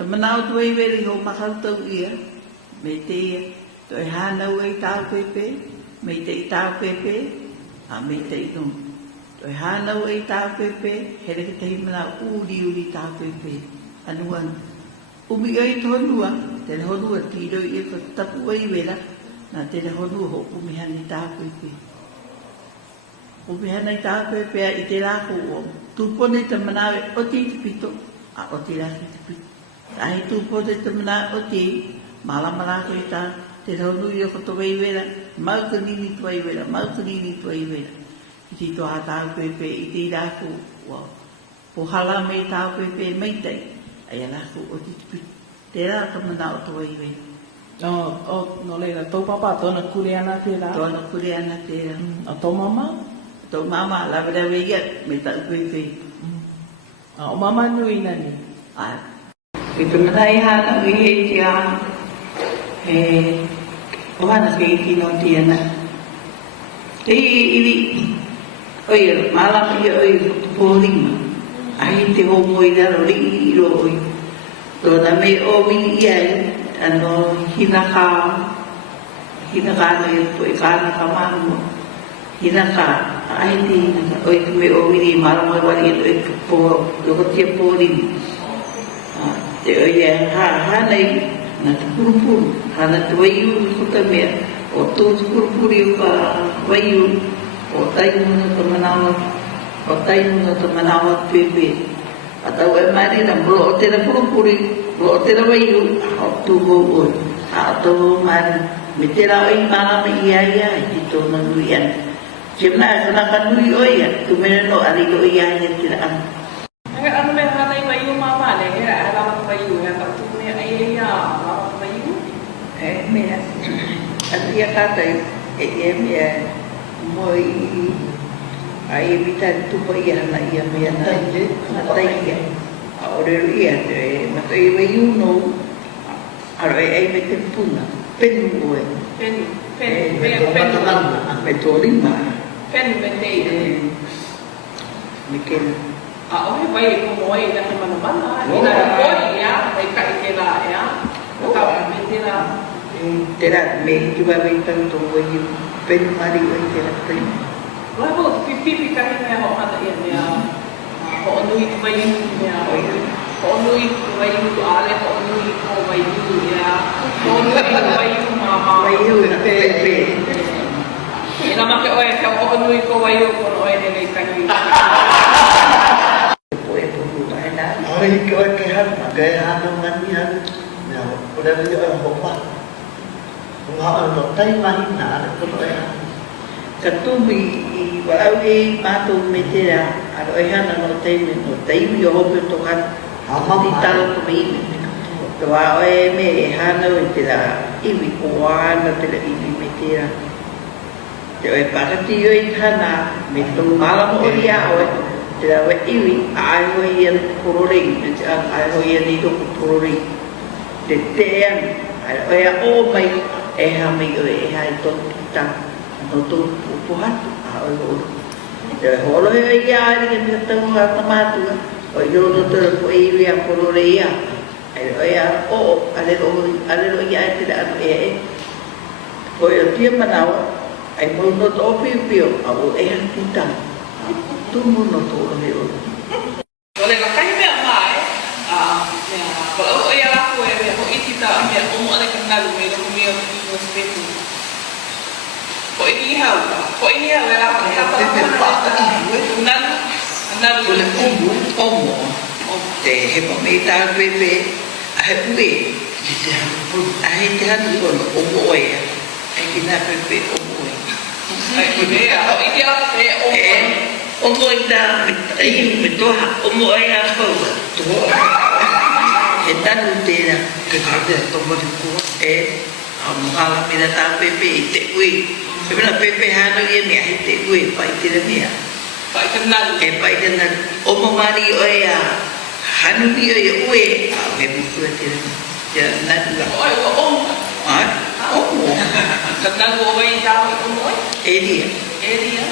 Tamanau tuai veri ho makau ia, me te toi hanau ei tau pepe, me te i tau pepe, a me te i no. Toi hanau ei tau pepe, here ke te himana uri tau pepe, anuan. Umi ei honua, te honua tiro i ko tapu ei vera, na te honua ho umi hane tau pepe. Umi hane tau pepe i te lako o, tupone te manawe o te pito, a o te laki te pito. Ai tupone te manawe o te, malamara ko i tā, te honua i ko to wei vera, mau ka nini tuai vera, mau ka nini tuai vera. I te toa tau pepe i te lako o, po hala me tau pepe meitai. Ai alako o te tipi. Te rā ka mana o toa iwe. No leila, tau papa, tōna kure ana te rā? Tōna kure ana te rā. A tō mama? Tō mama, lawa rewe ia, me tau pepe. O mama nui nani? Ai. Ki te mana i hana ui he te a, he, o hana ke i kino te ana. Te iwi, oi, malama ia oi, pōrima. Ai te ho moi raro ri ro oi. Tōna me o mini ia e, ano hinaka no i po i kāna ka manu. Hinaka, ai te hinaka, oi te me o mini maramo i wari e ka pō, loko tia pōrimi. Te oi e hānei, na te purupuru, hana te waiu i kuta mea, o tō te purupuri o ka waiu, o taimuna ka manawa, o taimuna ka manawa pepe. Atau e marina, mlo o tēnā purupuri, mlo o tēnā waiu, o tūho oi, a tōho marina. Me tēnā oi marama ia, i te tōna nui ana. Te mna e whanaka nui oi a, tu mene no ari o ia tēnā ana. Nga ano me hana i waiu mama, ne hera e lawa waiu, e ka tu me ai lawa waiu? E mea, atia kātai, e mea, moi, ai e mita tupo ia hana ia mea na taia. A orero ia, e mata i waiu no, aro e ai me te puna, penu oe. Penu, Me tō rima. Penu me te Me kena. A ohe wai e komo e na he mana, ina e koi ia, e ka i te la ea, o ka me te la. Te rā, me ki wawe i tau tō waiu, penu mari o i te rā penu. Wai ho, pipi kahi mea ho hana ia mea, ho onui tu waiu mea, ho onui tu waiu tu ale, ho onui tu waiu ia, ho onui tu waiu mama. Waiu na pepe. Ina make oe kia ho onui tu waiu kono oe nene i kahi. Poe punu mai nā. Ai ke oe ke hana, ke hana ngani hana. Nea, ora ri oe hopa. Nga ono tai mahi nā, kono oe hana. Ka tumi i wau e mātou me te rā, aro e hana no teime, no teime o hope to hana, ti talo ko me ime. Te wā oe me e hana o te rā, iwi o wāna te rā iwi me te rā. Te oe pakati o i hana, me tō malamo o ria oe, te rā oe iwi, a ai hoi ian kororei, te ai hoi ian i toko kororei. Te te an, oe a o mai, e ha mai oe e hai tōku ki tāku. No tō puhatu, a oi oro. Te holo e ia ari e mea tau hata mātua, o i rono tōra po e iwi a korore ia. Oi a o, alero ia e tira anu e e. O i o tia manawa, ai mo no tō pio pio, a o e hati tau. Tumu no tō ore oro. Ole ka kahi mea mai, ko au ia lako e mea ho iti ta mea omo ane ka nalu me loko mea o spetu. Ko ini hau e lako e hapa nalu Kule omo, te hepa me tā pepe, a he ue, a he te hanu kono, omo oea, e ki nā pepe omo oea. ai ko mea, ho iti ala te omo. Omo i tā, me toha, omo oea whaua, toha. He tanu tēnā, Ke tātea tomari kua. a muhala me tā pepe i te ue. E mena pepe hano ia mea he te ue, pai tira mea. Pai ka nalu. E pai tira omo mari oea, hanu ni oea ue, a me mukua tira mea. Ia nadu la. Oi, o omo. Ai, omo. Ka nalu o wai tau i omo oi. E ria. E ria.